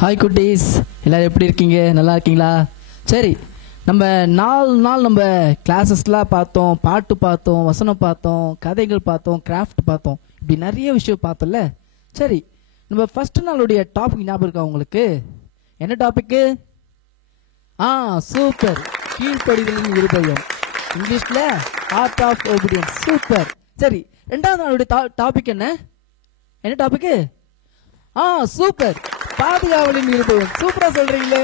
Hi குட்டீஸ், எல்லோரும் எப்படி இருக்கீங்க? நல்லா இருக்கீங்களா? சரி, நம்ம 4 நாள் நம்ம கிளாஸஸ்லாம் பார்த்தோம், பாட்டு பார்த்தோம், வசனம் பார்த்தோம், கதைகள் பார்த்தோம், கிராஃப்ட் பார்த்தோம், இப்படி நிறைய விஷயம் பார்த்தோம்ல. சரி, நம்ம ஃபர்ஸ்ட் நாளுடைய டாபிக் ஞாபகம் இருக்கா உங்களுக்கு? என்ன டாபிக்கு? சூப்பர், கீழ்ப்படிதலின் இருதயம், இங்கிலீஷ்ல ஹார்ட் ஆஃப் ஒபீடியன்ஸ். சூப்பர். சரி, ரெண்டாவது நாளுடைய டாபிக் என்ன டாபிக்? சூப்பர், பாதுகாவலின் இருதயம். சூப்பரா சொல்றீங்களே,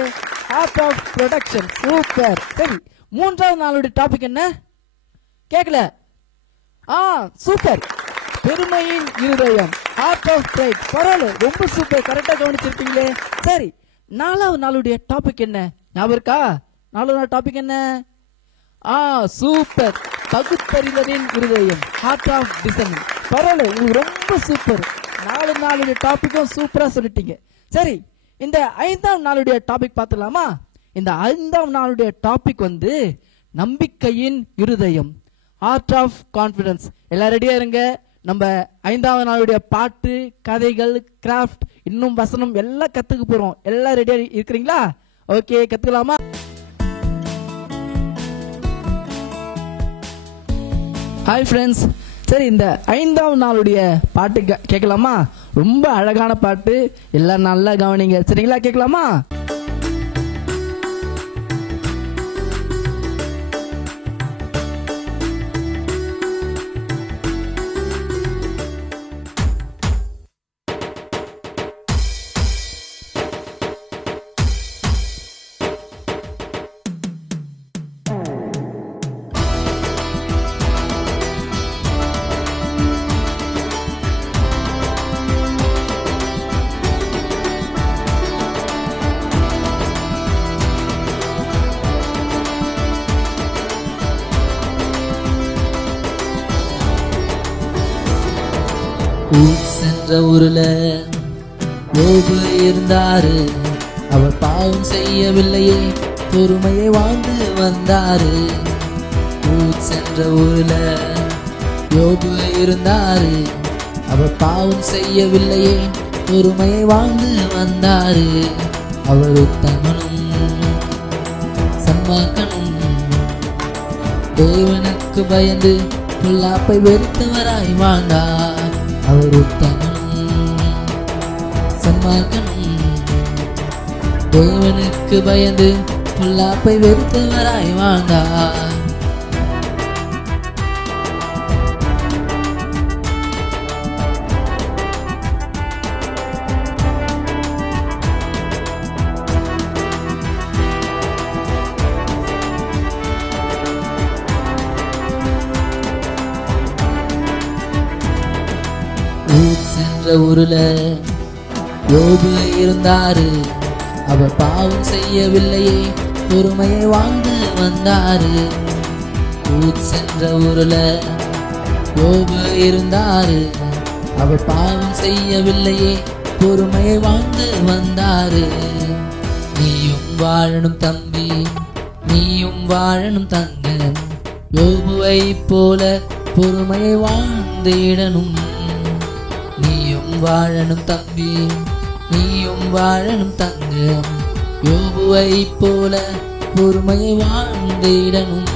ஹார்ட் ஆஃப் ப்ரொடெக்ஷன். சூப்பர். சரி, மூன்றாவது நாளுடைய டாபிக் என்ன? கேட்கல. சூப்பர், பெருமையின் இருதயம், ஹார்ட் ஆஃப் பிரைட். பரவாயில்ல, ரொம்ப சூப்பர், கரெக்டா கவனிச்சிருக்கீங்களே. சரி, நாலாவது நாளுடைய டாபிக் என்ன ஞாபகம் இருக்கா? நாலாவது நாள் டாபிக் என்ன? சூப்பர், பகுத்தறிதலின் இருதயம், ஹார்ட் ஆஃப் டிசைனிங். பரவாயில்ல, உங்களுக்கு ரொம்ப சூப்பர். 4 நாளுடைய டாபிக்கும் சூப்பரா சொல்லிட்டீங்க. சரி, இந்த 5ஆம் நாளுடைய டாபிக் பார்த்துலாமா? இந்த 5ஆம் நாளுடைய டாபிக் நம்பிக்கையின் இருதயம், ஹார்ட் ஆஃப் கான்ஃபிடன்ஸ். எல்லாரும் ரெடியா இருங்க. நம்ம 5ஆவது நாளுடைய பாட்டு, கதைகள், கிராஃப்ட், இன்னும் வசனம் எல்லாம் கத்துக்க போறோம். எல்லாம் ரெடியா இருக்கிறீங்களா? ஓகே, கத்துக்கலாமா? Hi friends. சரி, இந்த 5ஆம் நாளுடைய பாட்டு கேட்கலாமா? ரொம்ப அழகான பாட்டு, எல்லாம் நல்லா கவனிங்க. சரிங்களா? கேட்கலாமா? சென்ற ஊருல யோபு இருந்தாரு. அவர் பாவம் செய்யவில்லையே, பொறுமையை வாழ்ந்து வந்தாரு. சென்ற ஊருல யோபு இருந்தாரு. அவர் பாவம் செய்யவில்லையே, பொறுமையை வாழ்ந்து வந்தாரு. அவர் உத்தமனும் சன்மார்க்கனும், தேவனுக்கு பயந்து பொல்லாப்பை வெறுத்தவராய் வாழ்ந்தார். அவர் உத்தமனும் சன்மார்க்கனும், தேவனுக்கு பயந்து பொல்லாப்பை வெறுத்தவராய் வாழ்ந்தார். சென்ற ஊருல யோபு இருந்தாரு. அவர் பாவம் செய்யவில்லையே, பொறுமையை வாழ்ந்து வந்தாரு. சென்ற ஊருல யோபு இருந்தாரு. அவர் பாவம் செய்யவில்லையே, பொறுமையை வாழ்ந்து வந்தாரு. நீயும் வாழணும் தம்பி, நீயும் வாழணும் தங்க, யோபுவை போல பொறுமையை வாழ்ந்திடணும். நீயும் வாழணும் தம்பி, நீயும் வாழணும் தங்க, யோபுவை போல பொறுமையை வாழ்ந்திடணும்.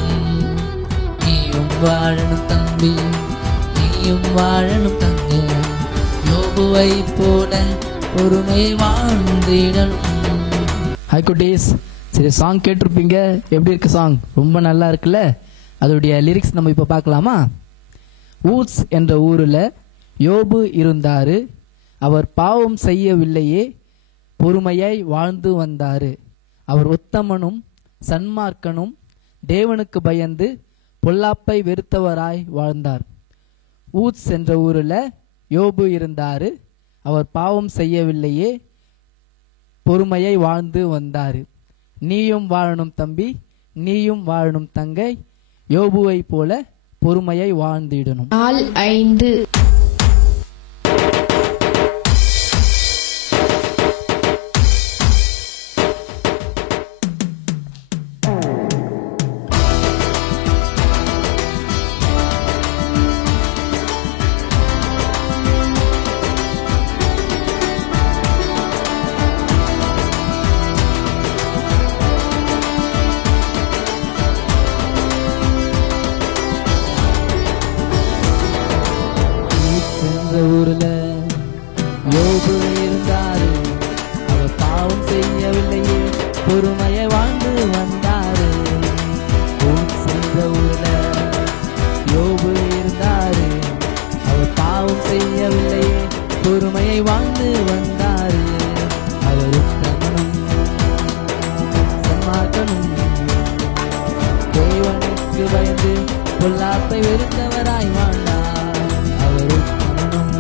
நீயும் வாழணும் தம்பி, நீயும் வாழணும் தங்க, யோபுவை போல பொறுமையை வாழ்ந்திடணும். ஹாய் குட்டீஸ். சரி, சாங் கேட்டிருப்பீங்க. எப்படி இருக்கு சாங்? ரொம்ப நல்லா இருக்குல்ல? அதோடைய லிரிக்ஸ் நம்ம இப்போ பார்க்கலாமா? ஊட்ஸ் என்ற ஊரில் யோபு இருந்தாரு. அவர் பாவம் செய்யவில்லையே, பொறுமையாய் வாழ்ந்து வந்தாரு. அவர் உத்தமனும் சன்மார்க்கனும், தேவனுக்கு பயந்து பொல்லாப்பை வெறுத்தவராய் வாழ்ந்தார். ஊட்ஸ் என்ற ஊரில் யோபு இருந்தாரு. அவர் பாவம் செய்யவில்லையே, பொறுமையை வாழ்ந்து வந்தாரு. நீயும் வாழணும் தம்பி, நீயும் வாழணும் தங்கை, யோபுவை போல பொறுமையை வாழ்ந்திடணும். நாள் 5. தேவனுக்கு பயந்து பொல்லாப்பை வெறுத்தவராய் வாழ்ந்தார். அவர் உத்தமனும்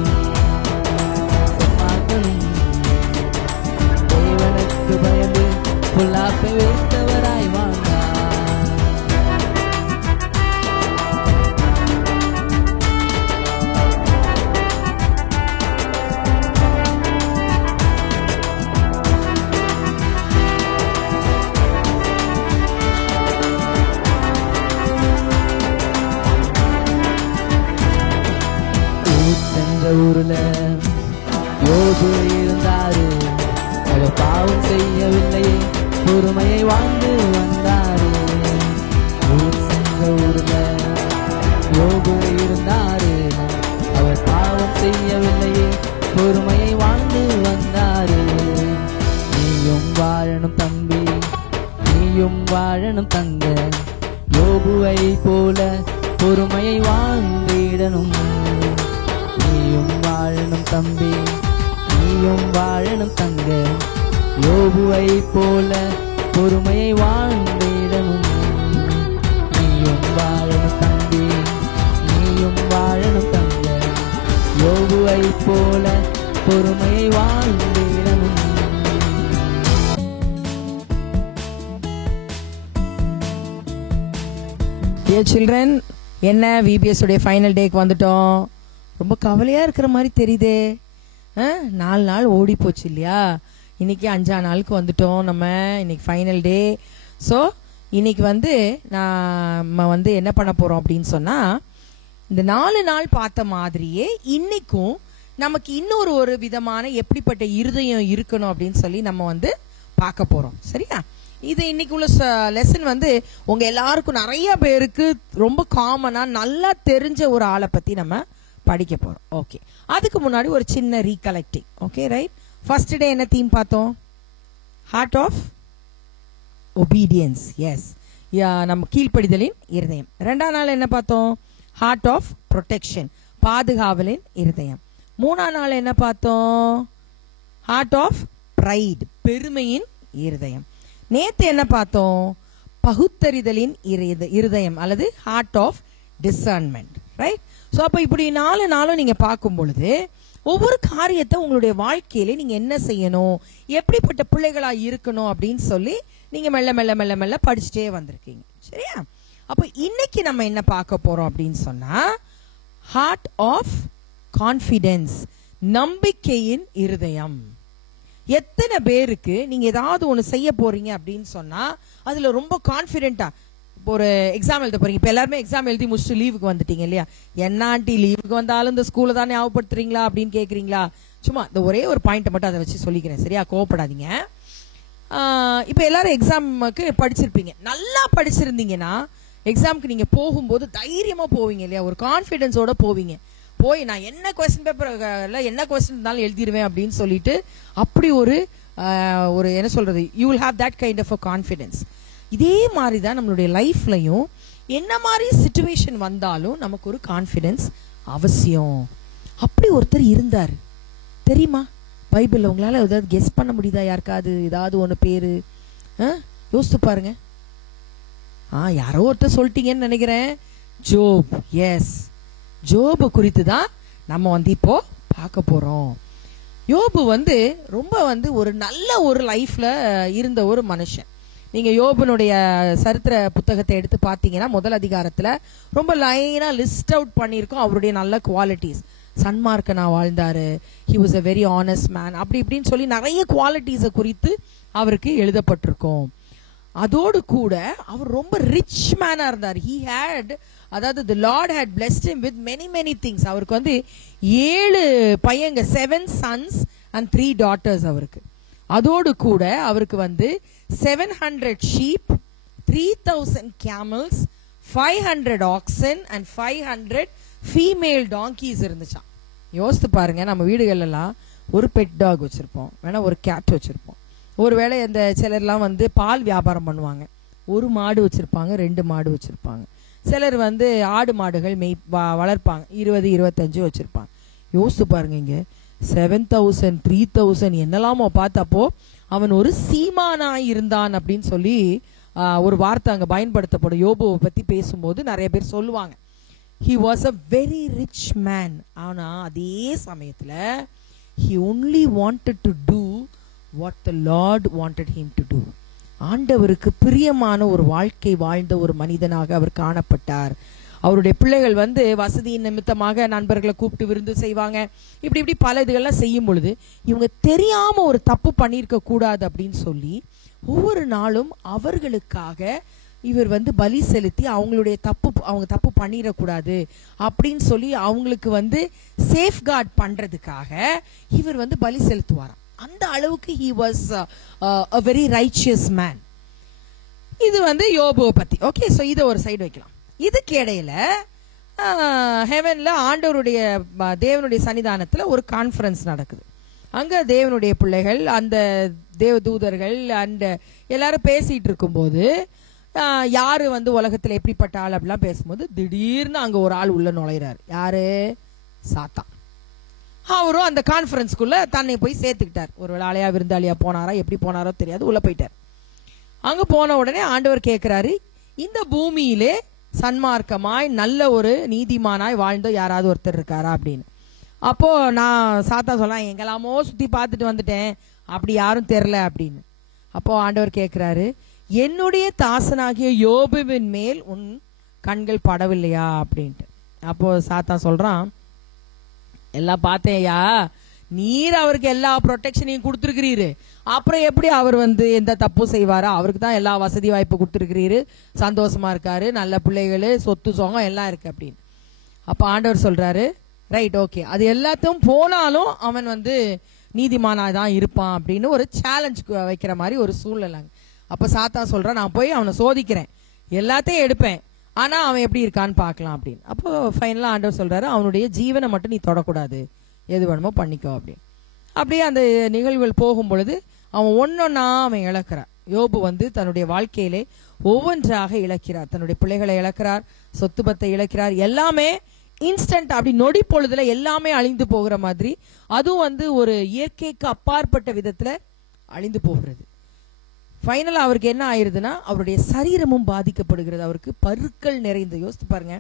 சன்மார்க்கனும். தேவனுக்கு பயந்து பொல்லாப்பை வெறுத்தவராய் வாழ்ந்தார். ஊர்ல யோபு இருந்தாரு. அவர் பாவம் செய்யவில்லையே, பொறுமையை வாழ்ந்து வந்தாரு. ஊர் சென்ற ஊர்ல யோபு இருந்தாரு. அவர் பாவம் செய்யவில்லையே, பொறுமையை வாழ்ந்து வந்தாரு. நீயும் வாழணும் தம்பி, நீயும் வாழணும் தங்க, யோபுவை போல பொறுமையை வாழ்ந்திடணும். நீயும் வாழணும் தம்பி, நீயும் வாழணும் தங்க, யோபுவை போல பொறுமையை வாழ்ந்திடணும். நீயும் வாழணும் தம்பி, நீயும் வாழணும் தங்க, யோபுவை போல பொறுமையை வாழ்ந்திடணும். Dear children, என்ன VBS உடைய ஃபைனல் டேக்கு வந்துட்டோம். ரொம்ப கவலையா இருக்கிற மாதிரி தெரியுதே. 4 நாள் ஓடி போச்சு இல்லையா? இன்னைக்கு 5ஆம் நாளுக்கு வந்துட்டோம் நம்ம. இன்னைக்கு ஃபைனல் டே. ஸோ இன்னைக்கு நம்ம என்ன பண்ண போறோம் அப்படின்னு சொன்னா, இந்த 4 நாள் பார்த்த மாதிரியே இன்னைக்கும் நமக்கு இன்னொரு விதமான எப்படிப்பட்ட இருதயம் இருக்கணும் அப்படின்னு சொல்லி நம்ம பார்க்க போறோம். சரியா? இது இன்னைக்கு உள்ள லெசன் உங்க எல்லாருக்கும் நிறைய பேருக்கு ரொம்ப காமனா நல்லா தெரிஞ்ச ஒரு ஆளை பத்தி நம்ம படிக்க போறோம். ஓகே, அதுக்கு முன்னாடி ஒரு சின்ன recollecting. Okay, right. First day என்ன தீம் பார்த்தோம்? Heart of obedience. எஸ், நம்ம கீழ்ப்படிதலின் இருதயம். 2ஆம் நாள் என்ன பார்த்தோம்? ஹார்ட் ஆஃப் ப்ரொடெக்ஷன், பாதுகாவலின் இருதயம். 3ஆம் நாள் என்ன பார்த்தோம்? ஹார்ட் ஆஃப் ப்ரைட், பெருமையின் இருதயம். நேத்து என்ன பார்த்தோம்? பகுத்தறிதலின் இருதயம் அல்லது heart of discernment. Right? So அப்போ இப்படி 4 நாளும் நீங்க பார்க்கும் பொழுது ஒவ்வொரு காரியத்தை உங்களுடைய வாழ்க்கையில நீங்க என்ன செய்யணும், எப்படிப்பட்ட பிள்ளைகளா இருக்கணும் அப்படின்னு சொல்லி நீங்க மெல்ல மெல்ல மெல்ல மெல்ல படிச்சுட்டே வந்திருக்கீங்க. சரியா? அப்போ இன்னைக்கு நம்ம என்ன பார்க்க போறோம் அப்படின்னு சொன்னா, ஹார்ட் ஆஃப் கான்ஃபிடன்ஸ், நம்பிக்கையின் இருதயம். எத்தனை பேருக்கு நீங்க ஏதாவது ஒண்ணு செய்ய போறீங்க அப்படின்னு சொன்னா அதுல ரொம்ப கான்பிடென்டா, ஒரு எக்ஸாம் எழுத போறீங்க. இப்ப எல்லாருமே எக்ஸாம் எழுதி முடிச்சுட்டு லீவுக்கு வந்துட்டீங்க இல்லையா? என்ன ஆண்டி லீவுக்கு வந்தாலும் இந்த ஸ்கூல்ல தான் ஞாபகப்படுத்துறீங்களா அப்படின்னு கேக்குறீங்களா? சும்மா இந்த ஒரே ஒரு பாயிண்ட் மட்டும் அதை வச்சு சொல்லிக்கிறேன். சரியா? கோவப்படாதீங்க. இப்ப எல்லாரும் எக்ஸாமுக்கு படிச்சிருப்பீங்க. நல்லா படிச்சிருந்தீங்கன்னா எக்ஸாமுக்கு நீங்க போகும்போது தைரியமா போவீங்க இல்லையா? ஒரு கான்பிடன்ஸோட போவீங்க. போய் நான் என்ன கொஸ்டின் பேப்பர் என்ன கொஸ்டின் இருந்தாலும் எழுதிடுவேன் அப்படின்னு சொல்லிட்டு அப்படி ஒரு என்ன சொல்றது, you will have that kind of a confidence. இதே மாதிரி தான் நம்மளுடைய லைஃப்லையும் என்ன மாதிரி சிச்சுவேஷன் வந்தாலும் நமக்கு ஒரு கான்ஃபிடன்ஸ் அவசியம். அப்படி ஒருத்தர் இருந்தார் தெரியுமா பைபிள்ல? உங்களால ஏதாவது கெஸ் பண்ண முடியுதா? யாருக்காவது ஏதாவது ஒன்று பேரு யோசித்து பாருங்க. யாரோ ஒருத்தர் சொல்லிட்டீங்கன்னு நினைக்கிறேன். ஜோப். எஸ், ஜோபு குறித்து தான் நம்ம இப்போ பார்க்க போறோம். யோபு ரொம்ப ஒரு நல்ல ஒரு லைஃப்ல இருந்த ஒரு மனுஷன். நீங்க யோபனுடைய சரித்திர புத்தகத்தை எடுத்து பார்த்தீங்கன்னா முதல் அதிகாரத்துல ரொம்ப லைனா லிஸ்ட் அவுட் பண்ணியிருக்கோம் அவருடைய நல்ல குவாலிட்டிஸ். சன்மார்க்கனா வாழ்ந்தாரு, he was a very honest man, அப்படி இப்படின்னு சொல்லி நிறைய குவாலிட்டிஸை குறித்து அவருக்கு எழுதப்பட்டிருக்கும். அதோடு கூட அவர் ரொம்ப ரிச் மேனா இருந்தார். ஹி ஹேட், அதாவது the Lord had blessed him with many things. அவருக்கு 7 பையங்க, 7 sons and 3 daughters அவருக்கு. அதோடு கூட அவருக்கு 700 sheep, 3000 camels, 500 oxen and 500 female donkeys இருந்துச்சாம். யோசித்து பாருங்க, நம்ம வீடுகள் எல்லாம் ஒரு பெட் டாக் வச்சிருப்போம், வேணா ஒரு கேட் வச்சிருப்போம். ஒருவேளை இந்த சிலர்லாம் பால் வியாபாரம் பண்ணுவாங்க, ஒரு மாடு வச்சிருப்பாங்க, 2 மாடு வச்சிருப்பாங்க. சிலர் ஆடு மாடுகள் வளர்ப்பாங்க, 20-25 வச்சிருப்பாங்க. யோசித்து பாருங்க, இங்க 7,000 3,000 என்னெல்லாமோ பார்த்தப்போ அவன் ஒரு சீமானாய் இருந்தான் அப்படின்னு சொல்லி ஒரு வார்த்தை அங்க பயன்படுத்தப்படும். யோபுவை பத்தி பேசும்போது நிறைய பேர் சொல்லுவாங்க he was a very rich man. ஆனா அதே சமயத்துல he only wanted to do what the Lord wanted him to do. ஆண்டவருக்கு பிரியமான ஒரு வாழ்க்கை வாழ்ந்த ஒரு மனிதனாக அவர் காணப்பட்டார். அவருடைய பிள்ளைகள் வசதியின் நிமித்தமாக நண்பர்களை கூப்பிட்டு விருந்து செய்வாங்க, இப்படி பல இதுகள்லாம் செய்யும் பொழுது இவங்க தெரியாம ஒரு தப்பு பண்ணியிருக்க கூடாது அப்படின்னு சொல்லி ஒவ்வொரு நாளும் அவர்களுக்காக இவர் பலி செலுத்தி அவங்க தப்பு பண்ணிடக்கூடாது அப்படின்னு சொல்லி அவங்களுக்கு சேஃப்கார்ட் பண்றதுக்காக இவர் பலி செலுத்துவாராம். அந்த அளவுக்கு he was a very righteous man. இது யோபுவை பத்தி. ஓகே, சோ இதை ஒரு சைடு வைக்கலாம். இதுக்கு இடையில ஹெவன்ல ஆண்டவருடைய தேவனுடைய சன்னிதானத்துல ஒரு கான்ஃபரன்ஸ் நடக்குது. அங்க தேவனுடைய பிள்ளைகள், அந்த தேவ தூதர்கள் அண்ட் எல்லாரும் பேசிட்டு இருக்கும்போது யாரு உலகத்துல எப்படிப்பட்ட ஆள் அப்படிலாம் பேசும்போது திடீர்னு அங்க ஒரு ஆள் உள்ள நுழையிறாரு. யாரு? சாத்தான். அவரும் அந்த கான்ஃபரன்ஸ்குள்ள தன்னை போய் சேர்த்துக்கிட்டார். ஒரு வேளையா விருந்தாளியா போனாரா, எப்படி போனாரோ தெரியாது, உள்ள போயிட்டார். அங்க போன உடனே ஆண்டவர் கேட்கிறாரு, இந்த பூமியிலே சன்மார்க்கமாய் நல்ல ஒரு நீதிமானாய் வாழ்ந்தோ யாராவது ஒருத்தர் இருக்காரா அப்படின்னு. அப்போ நான் சாத்தா சொல்லலாம், எங்கெல்லாமோ சுத்தி பார்த்துட்டு வந்துட்டேன், அப்படி யாரும் தெரியல அப்படின்னு. அப்போ ஆண்டவர் கேட்கிறாரு, என்னுடைய தாசனாகிய யோபுவின் மேல் உன் கண்கள் படவில்லையா அப்படின்ட்டு. அப்போ சாத்தா சொல்றான், எல்லாம் பார்த்தேயா, நீர் அவருக்கு எல்லா ப்ரொடெக்ஷனையும் கொடுத்துருக்கிறீரு, அப்புறம் எப்படி அவர் எந்த தப்பும் செய்வாரா? அவருக்கு தான் எல்லா வசதி வாய்ப்பு கொடுத்துருக்கிறீரு, சந்தோஷமா இருக்காரு, நல்ல பிள்ளைகள், சொத்து சோகம் எல்லாம் இருக்கு அப்படின்னு. அப்ப ஆண்டவர் சொல்றாரு, ரைட், ஓகே, அது எல்லாத்தையும் போனாலும் அவன் நீதிமானா தான் இருப்பான் அப்படின்னு ஒரு சேலஞ்ச் வைக்கிற மாதிரி ஒரு சூழ்நிலை. அப்ப சாத்தா சொல்றான், நான் போய் அவனை சோதிக்கிறேன், எல்லாத்தையும் எடுப்பேன், ஆனா அவன் எப்படி இருக்கான்னு பார்க்கலாம் அப்படின்னு. அப்போ ஃபைனலா ஆண்டவர் சொல்றாரு, அவனுடைய ஜீவனை மட்டும் நீ தொடக்கூடாது, எது வேணுமோ பண்ணிக்கோ அப்படின்னு. அப்படியே அந்த நிகழ்வுகள் போகும் பொழுது அவன் ஒன்னொன்னா அவன் இழக்கிறான். யோபு தன்னுடைய வாழ்க்கையிலே ஒவ்வொன்றாக இழக்கிறார். தன்னுடைய பிள்ளைகளை இழக்கிறார், சொத்து பத்தை இழக்கிறார். எல்லாமே இன்ஸ்டன்ட், அப்படி நொடி பொழுதுல எல்லாமே அழிந்து போகிற மாதிரி, அதுவும் ஒரு இயற்கைக்கு அப்பாற்பட்ட விதத்துல அழிந்து போகிறது. ஃபைனலா அவருக்கு என்ன ஆயிருதுன்னா, அவருடைய சரீரமும் பாதிக்கப்படுகிறது. அவருக்கு பருக்கள் நிறைந்து, யோசித்து பாருங்க,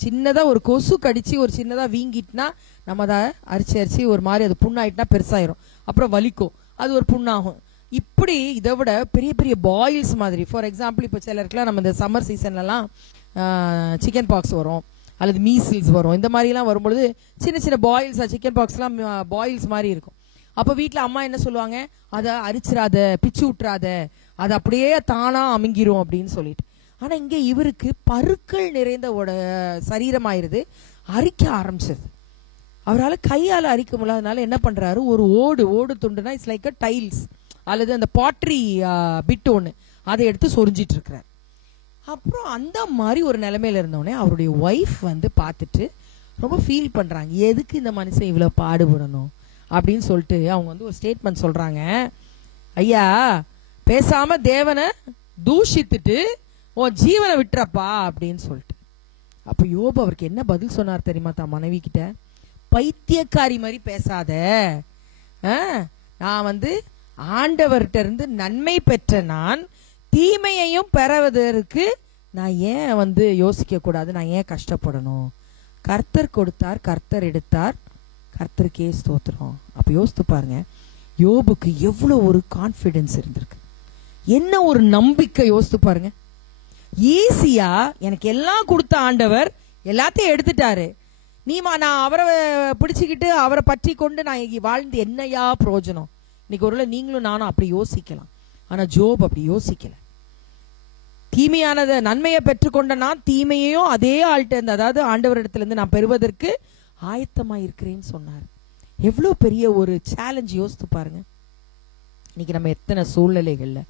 சின்னதா ஒரு கொசு கடிச்சு ஒரு சின்னதா வீங்கிட்டுனா நம்ம அதை அரிச்சு ஒரு மாதிரி அது புண்ணாயிட்டுனா பெருசாயிரும், அப்புறம் வலிக்கும், அது ஒரு புண்ணாகும். இப்படி இதை விட பெரிய பெரிய பாயில்ஸ் மாதிரி, ஃபார் எக்ஸாம்பிள் இப்போ சிலருக்குலாம் நம்ம இந்த சம்மர் சீசன்லலாம் சிக்கன் பாக்ஸ் வரும் அல்லது மீசில்ஸ் வரும். இந்த மாதிரிலாம் வரும்பொழுது சின்ன சின்ன பாயில்ஸ், சிக்கன் பாக்ஸ்லாம் பாயில்ஸ் மாதிரி இருக்கும். அப்போ வீட்டில் அம்மா என்ன சொல்லுவாங்க, அதை அரிச்சிடாத, பிச்சு விட்டுறாத, அது அப்படியே தானா அமுங்கிரும் அப்படின்னு சொல்லிட்டு. ஆனா இங்க இவருக்கு பருக்கள் நிறைந்த சரீரமாயிருது, அரிக்க ஆரம்பிச்சது. அவரால் கையால அரிக்க முடியாதனால என்ன பண்றாரு, ஒரு ஓடு துண்டுனா இட்ஸ் லைக் அ டைல்ஸ் அல்லது அந்த பாட்ரி பிட் ஒன்று, அதை எடுத்து சொரிஞ்சிட்டு இருக்கிறார். அப்புறம் அந்த மாதிரி ஒரு நிலைமையில இருந்தோடனே அவருடைய ஒய்ஃப் பார்த்துட்டு ரொம்ப ஃபீல் பண்றாங்க, எதுக்கு இந்த மனுஷன் இவ்வளவு பாடுபடணும் அப்படின்னு சொல்லிட்டு அவங்க ஒரு ஸ்டேட்மெண்ட் சொல்றாங்க, ஐயா பேசாம தேவனை தூஷித்துட்டு உன் ஜீவனை விட்டுறப்பா அப்படின்னு சொல்லிட்டு. அப்ப யோபு அவருக்கு என்ன பதில் சொன்னார் தெரியுமா தான் மனைவி கிட்ட, பைத்தியக்காரி மாதிரி பேசாத, நான் ஆண்டவர்கிட்ட இருந்து நன்மை பெற்ற நான் தீமையையும் பெறுவதற்கு நான் ஏன் யோசிக்க கூடாது, நான் ஏன் கஷ்டப்படணும், கர்த்தர் கொடுத்தார், கர்த்தர் எடுத்தார், கர்த்தருக்கே ஸ்தோத்திரம். அப்ப யோசித்து பாருங்க, யோபுக்கு எவ்வளவு ஒரு கான்பிடன்ஸ் இருந்திருக்கு, என்ன ஒரு நம்பிக்கை. யோசித்து பாருங்க, ஈஸியா எனக்கு எல்லாம் கொடுத்த ஆண்டவர் எல்லாத்தையும் எடுத்துட்டாரு, நான் அவரை பிடிச்சுக்கிட்டு அவரை பற்றி கொண்டு நான் வாழ்ந்து என்னையா பிரயோஜனம். இன்னைக்கு ஒருவேளை நீங்களும் நானும் அப்படி யோசிக்கலாம், ஆனா ஜோப் அப்படி யோசிக்கல. தீமையானதை நன்மையை பெற்றுக்கொண்ட நான் தீமையையும் அதே ஆள்கிட்ட, அதாவது ஆண்டவரிடத்துல இருந்து நான் பெறுவதற்கு ஆயத்தமா இருக்கிறேன்னு சொன்னார். எவ்வளவு பெரிய ஒரு சேலஞ்ச். யோசித்து பாருங்க, இன்னைக்கு நம்ம எத்தனை சூழ்நிலைகள்ல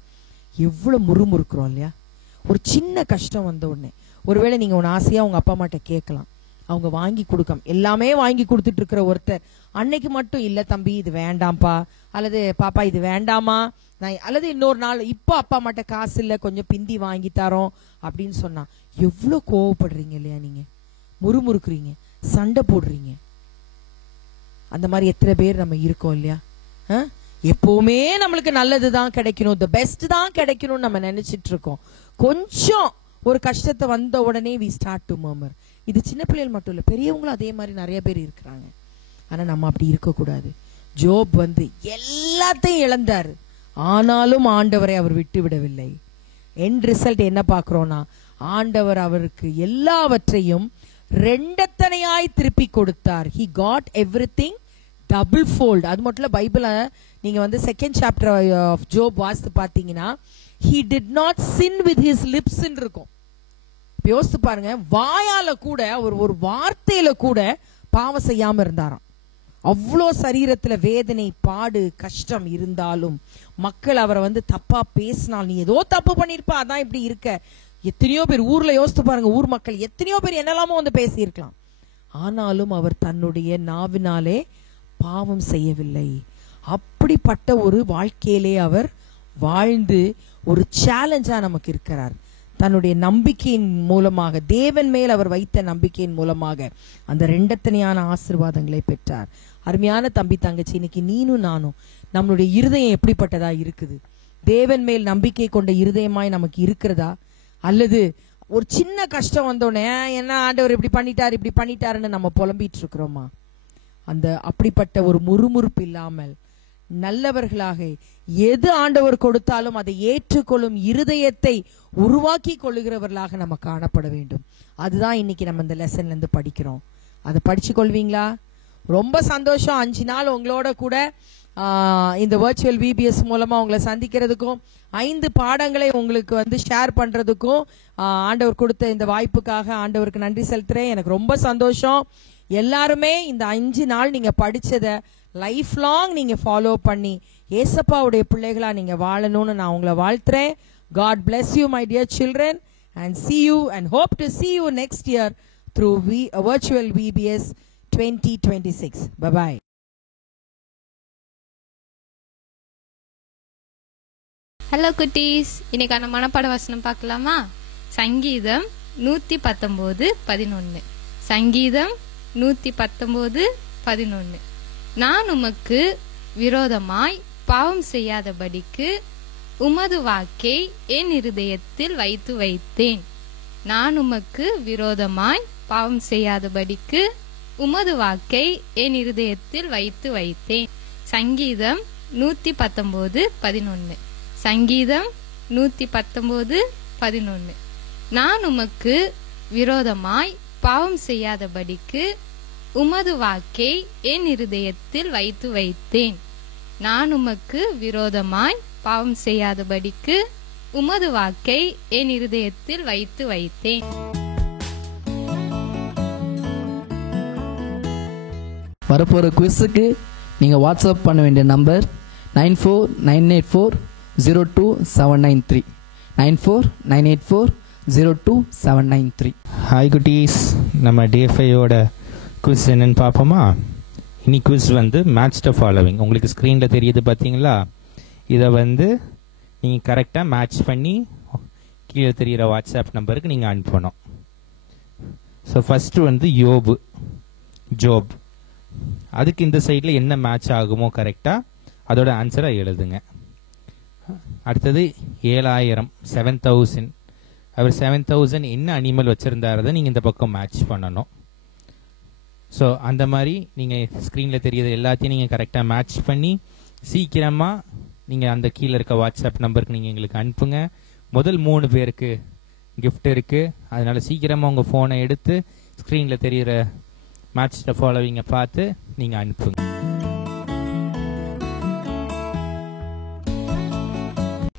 எவ்வளவு முறுமுறுக்கிறோம் இல்லையா. ஒரு சின்ன கஷ்டம் வந்த உடனே, ஒருவேளை நீங்க உன் ஆசையா உங்க அப்பா அம்மாட்ட கேட்கலாம், அவங்க வாங்கி கொடுக்க எல்லாமே வாங்கி கொடுத்துட்டு இருக்கிற ஒருத்தர் அன்னைக்கு மட்டும் இல்ல தம்பி இது வேண்டாம்ப்பா, அல்லது பாப்பா இது வேண்டாமா, அல்லது இன்னொரு நாள் இப்போ அப்பா அம்மாட்ட காசு இல்ல கொஞ்சம் பிந்தி வாங்கி தரோம் அப்படின்னு சொன்னா எவ்வளவு கோவப்படுறீங்க இல்லையா, நீங்க முறுமுறுக்குறீங்க, சண்டை போடுறீங்க. அந்த மாதிரி எத்தனை பேர் நம்ம இருக்கோம் இல்லையா. எப்பவுமே நம்மளுக்கு நல்லதுதான் கிடைக்கணும், தி பெஸ்ட் தான் கிடைக்கணும்னு நம்ம நினைச்சிட்டு இருக்கோம். கொஞ்சம் ஒரு கஷ்டத்தை வந்த உடனே வி ஸ்டார்ட் டு மர்மர். இது சின்ன பிள்ளைகள் மட்டும் இல்ல, பெரியவங்களும் அதே மாதிரி நிறைய பேர் இருக்கிறாங்க. ஆனா நம்ம அப்படி இருக்கக்கூடாது. ஜோப் எல்லாத்தையும் இழந்தாரு, ஆனாலும் ஆண்டவரை அவர் விட்டு விடவில்லை. எண்ட் ரிசல்ட் என்ன பார்க்கிறோம்னா, ஆண்டவர் அவருக்கு எல்லாவற்றையும் ரெண்டத்தனையாய் திருப்பி கொடுத்தார். he got everything double fold. அது மட்டும் இல்ல, பைபிள நீங்க செகண்ட் சாப்டர் ஆஃப் ஜோப் வாசித்து பார்த்தீங்கன்னா, he did not sin with his lips ன்னு இருக்கும். யோசித்து பாருங்க, வாயால கூட ஒரு வார்த்தையில கூட பாவம் செய்யாம இருந்தாராம். அவ்வளோ சரீரத்துல வேதனை, பாடு, கஷ்டம் இருந்தாலும் மக்கள் அவரை தப்பா பேசினால், நீ ஏதோ தப்பு பண்ணிருப்பா அதான் இப்படி இருக்க. எத்தனையோ பேர் ஊர்ல யோசித்து பாருங்க, ஊர் மக்கள் எத்தனையோ பேர் என்னெல்லாமோ பேசி இருக்கலாம். ஆனாலும் அவர் தன்னுடைய நாவினாலே பாவம் செய்யவில்லை. அப்படிப்பட்ட ஒரு வாழ்க்கையிலே அவர் வாழ்ந்து ஒரு சேலஞ்சா நமக்கு இருக்கிறார். தன்னுடைய நம்பிக்கையின் மூலமாக, தேவன் மேல் அவர் வைத்த நம்பிக்கையின் மூலமாக அந்த ரெண்டத்தனையான ஆசீர்வாதங்களை பெற்றார். அருமையான தம்பி தங்கச்சி, இன்னைக்கு நீனும் நானும் நம்மளுடைய இருதயம் எப்படிப்பட்டதா இருக்குது? தேவன் மேல் நம்பிக்கை கொண்ட இருதயமாய் நமக்கு இருக்கிறதா? அல்லது ஒரு சின்ன கஷ்டம் வந்தோடனே என்ன ஆண்டவர் இப்படி பண்ணிட்டாருன்னு நம்ம புலம்பிட்டு இருக்கிறோமா? அப்படிப்பட்ட ஒரு முறுமுறுப்பு இல்லாமல் நல்லவர்களாக எது ஆண்டவர் கொடுத்தாலும் அதை ஏற்றுக்கொள்ளும் இருதயத்தை உருவாக்கி கொள்ளுகிறவர்களாக நம்ம காணப்பட வேண்டும். அதுதான் இன்னைக்கு நம்ம இந்த லெசன்ல இருந்து படிக்கிறோம். அதை படிச்சு கொள்வீங்களா? ரொம்ப சந்தோஷம். 5 நாள் உங்களோட கூட இந்த வர்ச்சுவல் விபிஎஸ் மூலமா உங்களை சந்திக்கிறதுக்கும் 5 பாடங்களை உங்களுக்கு ஷேர் பண்றதுக்கும் ஆண்டவர் கொடுத்த இந்த வாய்ப்புக்காக ஆண்டவருக்கு நன்றி செலுத்துறேன். எனக்கு ரொம்ப சந்தோஷம். எல்லாருமே இந்த 5 நாள் நீங்க படிச்சதை லைஃப் லாங் நீங்க ஃபாலோ பண்ணி ஏசப்பாவுடைய பிள்ளைகளா நீங்க வாழணும்னு நான் உங்களை வாழ்த்துறேன். God bless you, my dear children, and see you and hope to see you next year through virtual VBS 2026. Bye bye. Hello குட்டீஸ், இன்னைக்கான மனப்பாட வசனம் பார்க்கலாமா? சங்கீதம் 119:11. சங்கீதம் 119:11. நான் உமக்கு விரோதமாய் பாவம் செய்யாதபடிக்கு உமது வாக்கை என் இருதயத்தில் வைத்து வைத்தேன். நான் உமக்கு விரோதமாய் பாவம் செய்யாதபடிக்கு உமது வாக்கை என் இருதயத்தில் வைத்து வைத்தேன். சங்கீதம் 119:11. சங்கீதம் 119:11. நான் உமக்கு விரோதமாய் பாவம் செய்யாதபடிக்கு உமது வாக்கை என் இருதயத்தில் வைத்து வைத்தேன். நான் உமக்கு விரோதமாய் பாவம் செய்யாதபடிக்கு உமது வாக்கை என் இருதயத்தில் வைத்து வைத்தேன். வரப்போற குவிஸுக்கு நீங்க வாட்ஸ்அப் பண்ண வேண்டிய நம்பர் 9498402793. 9498402793. ஹாய் குட்டீஸ், நம்ம டே 5ஓட குவிஸ் என்னன்னு பார்ப்போமா? இன்னைக்கு குவிஸ் மேட்ச் த ஃபாலோவிங். உங்களுக்கு ஸ்க்ரீனில் தெரியுது பார்த்தீங்களா? இதை நீங்கள் கரெக்டாக மேட்ச் பண்ணி கீழே தெரிகிற வாட்ஸ்அப் நம்பருக்கு நீங்கள் அனுப்பணும். So first job. அதுக்கு இந்த சைடில் என்ன மேட்ச் ஆகுமோ கரெக்டாக அதோட ஆன்சரை எழுதுங்க. அடுத்தது 7000, 7000. அவர் 7000 என்ன அனிமல் வச்சுருந்தாரதை நீங்கள் இந்த பக்கம் மேட்ச் பண்ணணும். ஸோ அந்த மாதிரி நீங்கள் ஸ்க்ரீனில் தெரியுது எல்லாத்தையும் நீங்கள் கரெக்டாக மேட்ச் பண்ணி சீக்கிரமாக நீங்கள் அந்த கீழே இருக்க வாட்ஸ்அப் நம்பருக்கு நீங்கள் எங்களுக்கு அனுப்புங்க. முதல் 3 பேருக்கு கிஃப்ட் இருக்குது. அதனால் சீக்கிரமாக உங்கள் ஃபோனை எடுத்து ஸ்க்ரீனில் தெரிகிற மேட்ச் த ஃபாலோவிங்கை பார்த்து நீங்கள் அனுப்புங்க.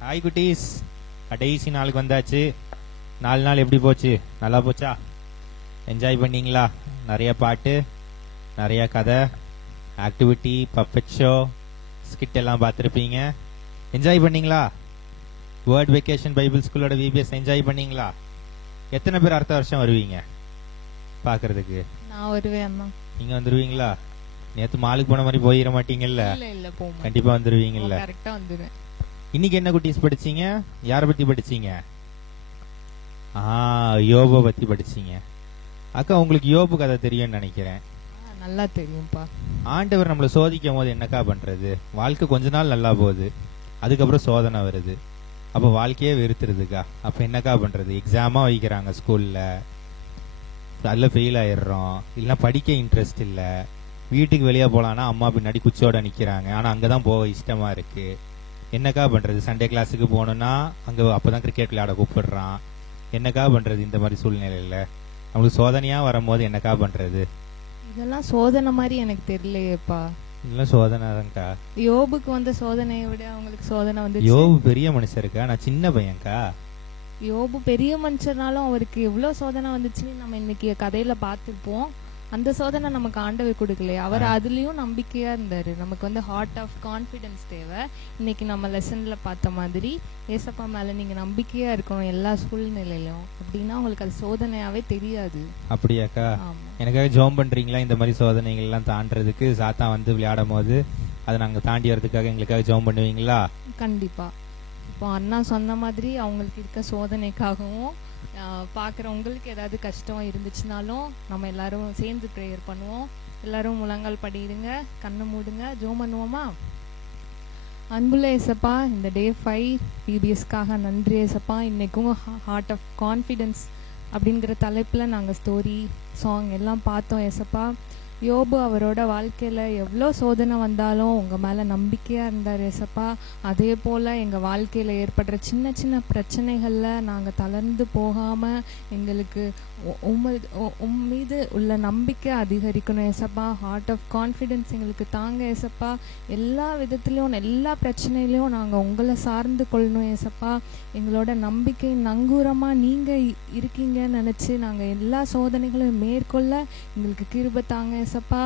ஹாய் குட்டீஸ், கடைசி நாளுக்கு வந்தாச்சு. 4 நாள் எப்படி போச்சு? நல்லா போச்சா? என்ஜாய் பண்ணீங்களா? நிறைய பாட்டு, நிறைய கதை, ஆக்டிவிட்டி, பப்பட் ஷோ, ஸ்கிட் எல்லாம் பார்த்துருப்பீங்க. என்ஜாய் பண்ணீங்களா? வேர்ட் வெக்கேஷன் பைபிள் ஸ்கூலோட விபிஎஸ் என்ஜாய் பண்ணீங்களா? எத்தனை பேர் அடுத்த வருஷம் வருவீங்க பார்க்கறதுக்கு? நான் வருவேன் அம்மா. நீங்க வந்துருவீங்களா? நேத்து மாலுக்கு போன மாதிரி போயிட மாட்டீங்கல்ல? கண்டிப்பா வந்துருவீங்கல்ல? கரெக்டா வந்துருவேன். இன்னைக்கு என்ன குட்டீஸ் படிச்சீங்க? யாரை பத்தி படிச்சீங்க? யோபை பத்தி படிச்சீங்க. அக்கா, உங்களுக்கு யோபு கதை தெரியும்னு நினைக்கிறேன். நல்லா தெரியும்ப்பா. ஆண்டவர் நம்மளை சோதிக்கும் போது என்னக்கா பண்றது? வாழ்க்கை கொஞ்ச நாள் நல்லா போகுது, அதுக்கப்புறம் சோதனை வருது. அப்போ வாழ்க்கையே வெறுத்துருதுக்கா. அப்போ என்னக்கா பண்றது? எக்ஸாமா வைக்கிறாங்க ஸ்கூல்ல, அதில் ஃபெயில் ஆயிடுறோம். இல்லைன்னா படிக்க இன்ட்ரெஸ்ட் இல்லை. வீட்டுக்கு வெளியே போகலான்னா அம்மா பின்னாடி குச்சியோட நிற்கிறாங்க, ஆனால் அங்கே தான் போக இஷ்டமாக இருக்கு. என்னக்கா பண்றது? சண்டே கிளாஸுக்கு போகணுன்னா அங்கே அப்போதான் கிரிக்கெட் விளையாட கூப்பிடுறான். என்னக்கா பண்றது? இந்த மாதிரி சூழ்நிலையில் நம்மளுக்கு சோதனையாக வரும்போது என்னக்கா பண்றது? இதெல்லாம் சோதனை மாதிரி எனக்கு தெரியலையேப்பா. இதெல்லாம் சோதனை தான்க்கா. யோபுக்கு வந்த சோதனையை விட அவங்களுக்கு சோதனை வந்து யோபு பெரிய மனுஷருக்கா, நான் சின்ன பையன்க்கா. யோபு பெரிய மனுஷனாலும் அவருக்கு எவ்வளவு சோதனை வந்துச்சுன்னு நம்ம இன்னைக்கு கதையில பார்த்துருப்போம். அந்த சோதனை நமக்கு ஆண்டவர் கொடுக்கலையே, அவர் அதுலயும் நம்பிக்கையா இருந்தாரு. நமக்கு வந்து ஹார்ட் ஆஃப் கான்ஃபிடன்ஸ் தேவை. இன்னைக்கு நம்ம லெசன்ல பார்த்த மாதிரி ஏசப்பா மேல நீங்க நம்பிக்கையா இருக்கணும் எல்லா சூழ்நிலையிலும். அப்படின்னா உங்களுக்கு அது சோதனையாவே தெரியாது. அப்படியாக்கா? ஆமா. எனக்காக ஜெபம் பண்றீங்களா? இந்த மாதிரி சோதனைகள் எல்லாம் தாண்டறதுக்கு, சாத்தான் வந்து விளையாடும் போது அதை நாங்க தாண்டி வரதுக்காக எங்களுக்காக ஜெபம் பண்ணுவீங்களா? கண்டிப்பா. இப்போ அண்ணா சொன்ன மாதிரி அவங்களுக்கு இருக்க சோதனைக்காகவும் பார்க்குற உங்களுக்கு ஏதாவது கஷ்டம் இருந்துச்சுனாலும் நம்ம எல்லாரும் சேர்ந்து ப்ரேயர் பண்ணுவோம். எல்லாரும் முழங்கால் படிடுங்க, கண்ணை மூடுங்க, ஜெபம் பண்ணுவோமா? அன்புள்ள ஏசப்பா, இந்த டே 5 பிபிஎஸ்க்காக நன்றி ஏசப்பா. இன்னைக்கும் ஹார்ட் ஆஃப் கான்ஃபிடென்ஸ் அப்படிங்கிற தலைப்பில் நாங்கள் ஸ்டோரி சாங் எல்லாம் பார்த்தோம் ஏசப்பா. யோபு அவரோட வாழ்க்கையில் எவ்வளோ சோதனை வந்தாலும் உங்கள் மேலே நம்பிக்கையாக இருந்தார் ஏசப்பா. அதே போல் எங்கள் வாழ்க்கையில் ஏற்படுற சின்ன சின்ன பிரச்சனைகளில் நாங்கள் தளர்ந்து போகாமல் எங்களுக்கு மீது உள்ள நம்பிக்கை அதிகரிக்கணும் ஏசப்பா. ஹார்ட் ஆஃப் கான்ஃபிடென்ஸ் எங்களுக்கு தாங்க ஏசப்பா. எல்லா விதத்துலேயும் எல்லா பிரச்சனையிலையும் நாங்கள் உங்களை சார்ந்து கொள்ளணும் ஏசப்பா. எங்களோட நம்பிக்கை நங்கூரமாக நீங்கள் இருக்கீங்கன்னு நினச்சி நாங்கள் எல்லா சோதனைகளையும் மேற்கொள்ள எங்களுக்கு கிருபை தாங்க ஏசப்பா.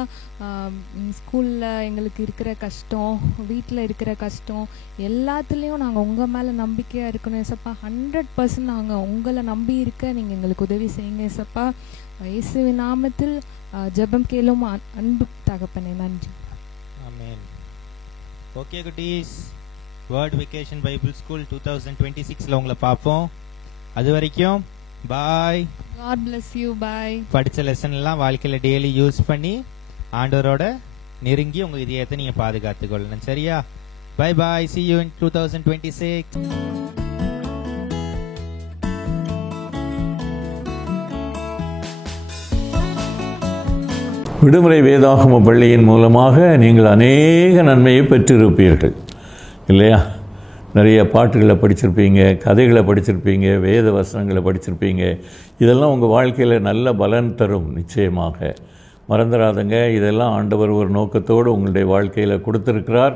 ஸ்கூலில் எங்களுக்கு இருக்கிற கஷ்டம், வீட்டில் இருக்கிற கஷ்டம் எல்லாத்துலேயும் நாங்கள் உங்கள் மேலே நம்பிக்கையாக இருக்கணும் ஏசப்பா. 100% நாங்கள் உங்களை நம்பி இருக்க நீங்கள் எங்களுக்கு உதவி செய்யுங்க ஏசப்பா. இயேசுவின் நாமத்தில் ஜெபம் கேளும் அன்பு தகப்பனே, நன்றி. ஆமென். ஓகே குட்டீஸ், வேர்ட் வெக்கேஷன் பைபிள் ஸ்கூல் 2026ல உங்களை பார்ப்போம். அது வரைக்கும் பாய். God bless you. Bye. படிச்ச லெசன் எல்லாம் வாழ்க்கையில டெய்லி யூஸ் பண்ணி ஆண்டவரோட நெருங்கி உங்க இதயத்தை நீங்க பாதுகாத்துக் கொள்ளணும். சரியா? Bye bye. See you in 2026. விடுமுறை வேதாகம பள்ளியின் மூலமாக நீங்கள் அநேக நன்மையை பெற்றிருப்பீர்கள் இல்லையா? நிறைய பாட்டுகளை படிச்சிருப்பீங்க, கதைகளை படிச்சிருப்பீங்க, வேத வசனங்களை படிச்சிருப்பீங்க. இதெல்லாம் உங்கள் வாழ்க்கையில் நல்ல பலன் தரும். நிச்சயமாக மறந்துடாதங்க. இதெல்லாம் ஆண்டவர் ஒரு நோக்கத்தோடு உங்களுடைய வாழ்க்கையில் கொடுத்துருக்கிறார்.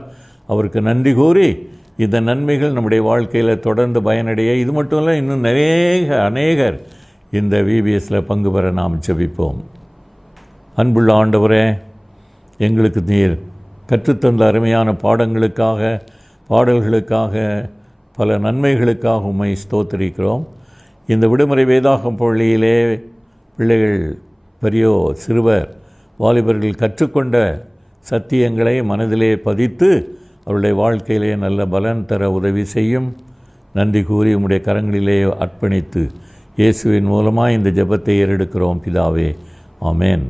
அவருக்கு நன்றி கூறி இந்த நன்மைகள் நம்முடைய வாழ்க்கையில் தொடர்ந்து பயனடைய, இது மட்டும் இல்லை, இன்னும் அநேகர் இந்த விபிஎஸ்ல பங்கு பெற நாம் ஜெபிப்போம். அன்புள்ள ஆண்டவரே, எங்களுக்கு நீர் கற்றுத்தந்த அருமையான பாடல்களுக்காக பல நன்மைகளுக்காக உம்மை ஸ்தோத்திரிக்கிறோம். இந்த விடுமுறை வேதாகம் பள்ளியிலே பிள்ளைகள், பெரியோர், சிறுவர், வாலிபர்கள் கற்றுக்கொண்ட சத்தியங்களை மனதிலே பதித்து அவருடைய வாழ்க்கையிலே நல்ல பலன் தர உதவி செய்யும். நன்றி கூறி உம்முடைய கரங்களிலே அர்ப்பணித்து இயேசுவின் மூலமாக இந்த ஜெபத்தை ஏறெடுக்கிறோம் பிதாவே. ஆமென்.